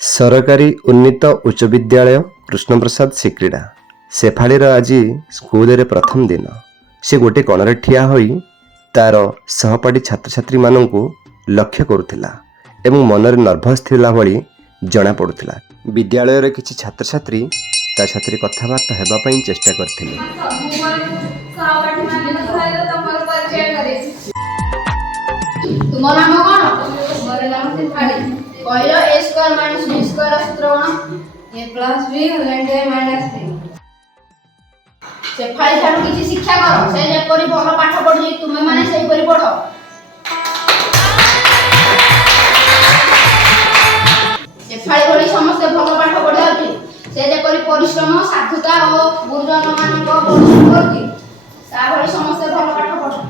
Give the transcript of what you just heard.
सरकारी उन्नीत उच्च विद्यालय कृष्णप्रसाद सिक्रीडा सेफाड़ी आज स्कूल रे प्रथम दिन से गोटे कणरे ठिया होई तार सहपाठी छात्र छात्री माननकु लक्ष्य करुथिला एवं मनरे नर्भस थिला भली जणा पडुथिला। विद्यालय रे किछि छात्र छात्री ता साथी कथबार्ता हेबा पई चेष्टा करथिले। तुम नाम कौन? मोर नाम सिफाड़ी। कहलो a square minus b square सूत्र कौन? a प्लस b होलन a माइनस b। सिफाड़ी ठारू किछि शिक्षा करो से जेपरि भलो पाठ पढि तुमे माने सेहि परि पढो। सिफाड़ी भली समस्त भलो पाठ पढाउथि से जेपरि परिश्रम साधुता और गुरुजन मानक परिश्रम करथि सा भली समस्त भलो पाठ पढो।